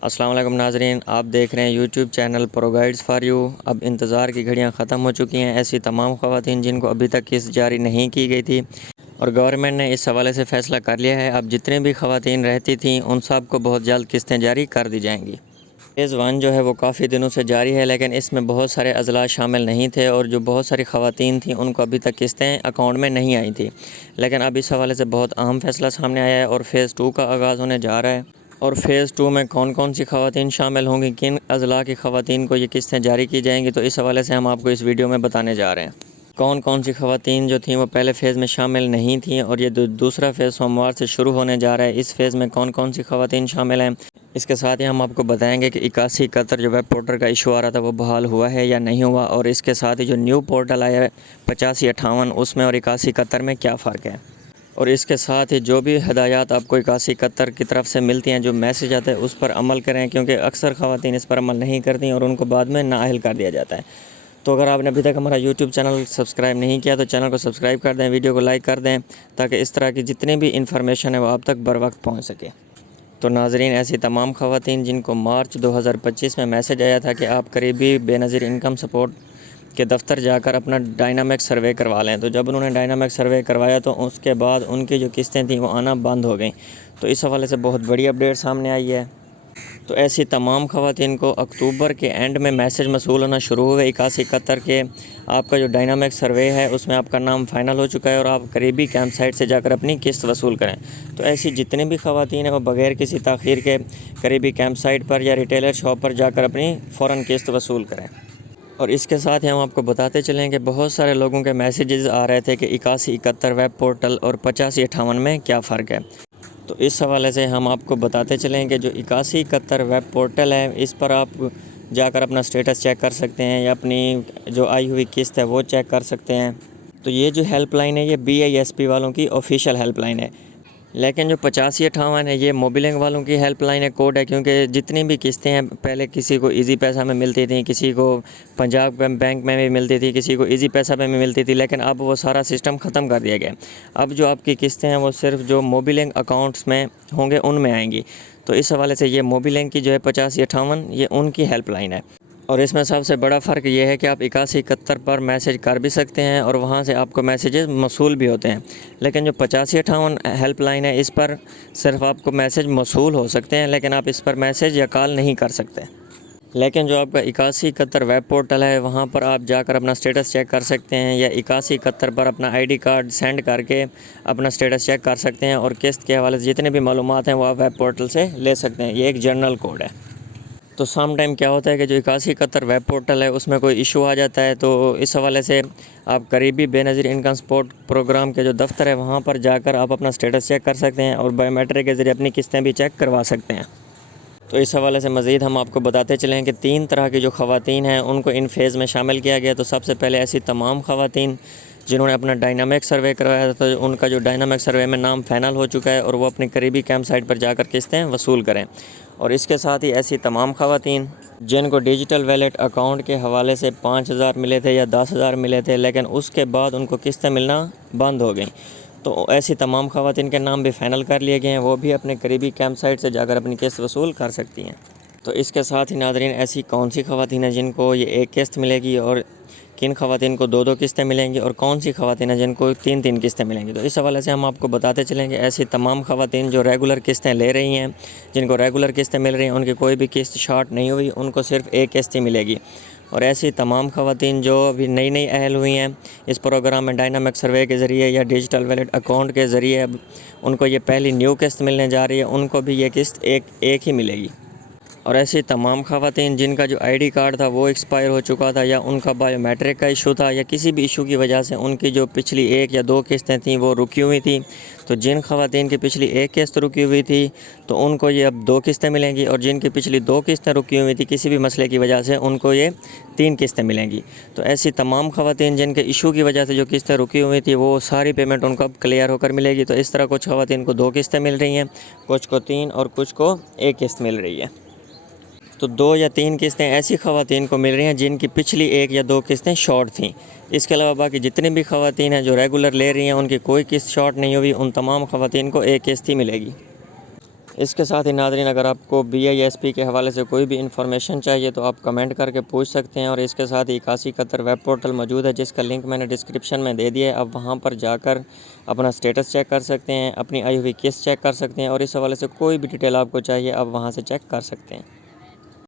अस्सलाम वालेकुम नाज़रीन, आप देख रहे हैं YouTube channel pro guides for you. अब इंतज़ार की घड़ियां ख़त्म हो चुकी हैं। ऐसी तमाम ख़वातीन जिनको अभी तक किस्त जारी नहीं की गई थी और गवर्नमेंट ने इस हवाले से फ़ैसला कर लिया है। अब जितनी भी ख़वातीन रहती थीं उन सब को बहुत जल्द किस्तें जारी कर दी जाएंगी। फ़ेज़ 1 जो है वो काफ़ी दिनों से जारी है, लेकिन इसमें बहुत सारे अज़ला शामिल नहीं थे और जो बहुत सारी ख़वातीन थीं उनको अभी तक किस्तें अकाउंट में नहीं आई थी। लेकिन अब इस हवाले से बहुत अहम फ़ैसला सामने आया है और फ़ेज़ 2 का आगाज़ होने जा रहा है। और फ़ेज़ 2 में कौन कौन सी ख़वातीन शामिल होंगी, किन अज़ला की ख़वातीन को ये किस्तें जारी की जाएंगी, तो इस हवाले से हम आपको इस वीडियो में बताने जा रहे हैं। कौन कौन सी ख़वातीन जो थीं वो पहले फ़ेज़ में शामिल नहीं थीं और ये दूसरा फ़ेज़ सोमवार से शुरू होने जा रहा है। इस फ़ेज़ में कौन कौन सी ख़वातीन शामिल हैं, इसके साथ ही हम आपको बताएंगे कि 8171 जो वेब पोर्टल का इशू आ रहा था वो बहाल हुआ है या नहीं हुआ, और इसके साथ ही जो न्यू पोर्टल आया है 8558 उसमें और 8171 में क्या फ़र्क है। और इसके साथ ही जो भी हदायत आपको 8171 की तरफ से मिलती हैं, जो मैसेज आता है उस पर अमल करें, क्योंकि अक्सर ख़वातीन इस पर अमल नहीं करती और उनको बाद में नाअहल कर दिया जाता है। तो अगर आपने अभी तक हमारा यूट्यूब चैनल सब्सक्राइब नहीं किया तो चैनल को सब्सक्राइब कर दें, वीडियो को लाइक कर दें, ताकि इस तरह की जितनी भी इंफॉर्मेशन है वो आप तक बर वक्त पहुँच सके। तो नाज़रीन, ऐसी तमाम ख़वातीन जिनको मार्च 2025 में मैसेज आया था कि आप करीबी बेनज़ीर इनकम सपोर्ट के दफ्तर जाकर अपना डायनामिक सर्वे करवा लें, तो जब उन्होंने डायनामिक सर्वे करवाया तो उसके बाद उनकी जो किस्तें थीं वो आना बंद हो गई। तो इस हवाले से बहुत बड़ी अपडेट सामने आई है। तो ऐसी तमाम ख़वातीन को अक्टूबर के एंड में मैसेज मसूल होना शुरू हुए 8171 के, आपका जो डायनामिक सर्वे है उसमें आपका नाम फ़ाइनल हो चुका है और आप करीबी कैंप साइट से जाकर अपनी किस्त वसूल करें। तो ऐसी जितनी भी ख़वातीन हैं वो बग़ैर किसी ताख़ीर के करीबी कैंप साइट पर या रिटेलर शॉप पर जाकर अपनी फ़ौरन किस्त वसूल करें। और इसके साथ ही हम आपको बताते चलें कि बहुत सारे लोगों के मैसेजेस आ रहे थे कि 8171 वेब पोर्टल और 8558 में क्या फ़र्क है। तो इस हवाले से हम आपको बताते चलें कि जो 8171 वेब पोर्टल है इस पर आप जाकर अपना स्टेटस चेक कर सकते हैं या अपनी जो आई हुई किस्त है वो चेक कर सकते हैं। तो ये जो हेल्पलाइन है ये BISP वालों की ऑफिशियल हेल्पलाइन है, लेकिन जो 8558 है ये मोबिलिंग वालों की हेल्पलाइन है, कोड है, क्योंकि जितनी भी किस्तें हैं पहले किसी को इजी पैसा में मिलती थी, किसी को पंजाब बैंक में भी मिलती थी, किसी को इजी पैसा में भी मिलती थी, लेकिन अब वो सारा सिस्टम ख़त्म कर दिया गया। अब जो आपकी किस्तें हैं वो सिर्फ जो मोबिलिंग अकाउंट्स में होंगे उनमें आएंगी। तो इस हवाले से ये मोबिलिंग की जो है 8558 ये उनकी हेल्पलाइन है। और इसमें सबसे बड़ा फ़र्क ये है कि आप 8171 पर मैसेज कर भी सकते हैं और वहाँ से आपको मैसेजेस मौसूल भी होते हैं, लेकिन जो 8558 हेल्पलाइन है इस पर सिर्फ आपको मैसेज मौसूल हो सकते हैं, लेकिन आप इस पर मैसेज या कॉल नहीं कर सकते। लेकिन जो आपका 8171 वेब पोर्टल है वहाँ पर आप जाकर अपना स्टेटस चेक कर सकते हैं या 8171 पर अपना ID कार्ड सेंड करके अपना स्टेटस चेक कर सकते हैं, और किस्त के हवाले से जितनी भी मालूमात हैं वो आप वेब पोर्टल से ले सकते हैं। ये एक जनरल कोड है। तो सम टाइम क्या होता है कि जो 8171 वेब पोर्टल है उसमें कोई इशू आ जाता है, तो इस हवाले से आप करीबी बेनज़ीर इनकम सपोर्ट प्रोग्राम के जो दफ्तर है वहाँ पर जाकर आप अपना स्टेटस चेक कर सकते हैं और बायोमेट्रिक के ज़रिए अपनी किस्तें भी चेक करवा सकते हैं। तो इस हवाले से मज़ीद हम आपको बताते चलें कि 3 तरह की जो ख़वातीन हैं उनको इन फेज़ में शामिल किया गया। तो सबसे पहले ऐसी तमाम ख़वातीन जिन्होंने अपना डायनामिक सर्वे करवाया था, तो उनका जो डायनामिक सर्वे में नाम फ़ाइनल हो चुका है और वो अपनी करीबी कैंप साइट पर जाकर किस्तें वसूल करें। और इसके साथ ही ऐसी तमाम ख़वातीन जिनको डिजिटल वैलेट अकाउंट के हवाले से 5000 मिले थे या 10,000 मिले थे, लेकिन उसके बाद उनको किस्तें मिलना बंद हो गई, तो ऐसी तमाम ख़वातीन के नाम भी फ़ाइनल कर लिए गए हैं, वो भी अपने करीबी कैंप साइट से जाकर अपनी किस्त वसूल कर सकती हैं। तो इसके साथ ही नाज़रीन, ऐसी कौन सी ख़वातीन हैं जिनको ये एक किस्त मिलेगी और किन ख़वातीन को 2-2 किस्तें मिलेंगी और कौन सी ख़वातीन हैं जिनको 3-3 किस्तें मिलेंगी, तो इस हवाले से हम आपको बताते चलेंगे। ऐसी तमाम ख़वातीन जो रेगुलर किस्तें ले रही हैं, जिनको रेगुलर किस्तें मिल रही हैं, उनकी कोई भी किस्त शॉर्ट नहीं हुई, उनको सिर्फ़ एक किस्त ही मिलेगी। और ऐसी तमाम ख़वातीन जो अभी नई नई अहल हुई हैं इस प्रोग्राम में डायनामिक सर्वे के ज़रिए या डिजिटल वैलेट अकाउंट के ज़रिए, अब उनको ये पहली न्यू किस्त मिलने जा रही है, उनको भी ये किस्त एक ही मिलेगी। और ऐसी तमाम ख़वातीन जिनका जो ID कार्ड था वो एक्सपायर हो चुका था या उनका बायोमेट्रिक का इशू था या किसी भी इशू की वजह से उनकी जो पिछली 1 या 2 किस्तें थीं वो रुकी हुई थी, तो जिन ख़वातीन की पिछली 1 किस्त रुकी हुई थी तो उनको ये अब 2 किस्तें मिलेंगी, और जिनकी पिछली 2 किस्तें रुकी हुई थी किसी भी मसले की वजह से उनको ये 3 किस्तें मिलेंगी। तो ऐसी तमाम ख़वातीन जिनके इशू की वजह से जो किस्तें रुकी हुई थी वो सारी पेमेंट उनको अब क्लियर होकर मिलेगी। तो इस तरह कुछ ख़वातीन को 2 किस्तें मिल रही हैं, कुछ को 3 और कुछ को 1 किस्त मिल रही है। तो 2 या 3 किस्तें ऐसी ख़वातीन को मिल रही हैं जिनकी पिछली 1 या 2 किस्तें शॉर्ट थीं। इसके अलावा बाकी जितनी भी ख़वातीन हैं जो रेगुलर ले रही हैं उनकी कोई किस्त शॉर्ट नहीं हुई, उन तमाम ख़वातीन को एक किस्त ही मिलेगी। इसके साथ ही नाज़रीन, अगर आपको BISP के हवाले से कोई भी इंफॉर्मेशन चाहिए तो आप कमेंट करके पूछ सकते हैं। और इसके साथ ही 81 कतर वेब पोर्टल मौजूद है, जिसका लिंक मैंने डिस्क्रिप्शन में दे दिया है। आप वहां पर जाकर अपना स्टेटस चेक कर सकते हैं, अपनी आई हुई किस्त चेक कर सकते हैं, और इस हवाले से कोई भी डिटेल आपको चाहिए आप वहां से चेक कर सकते हैं।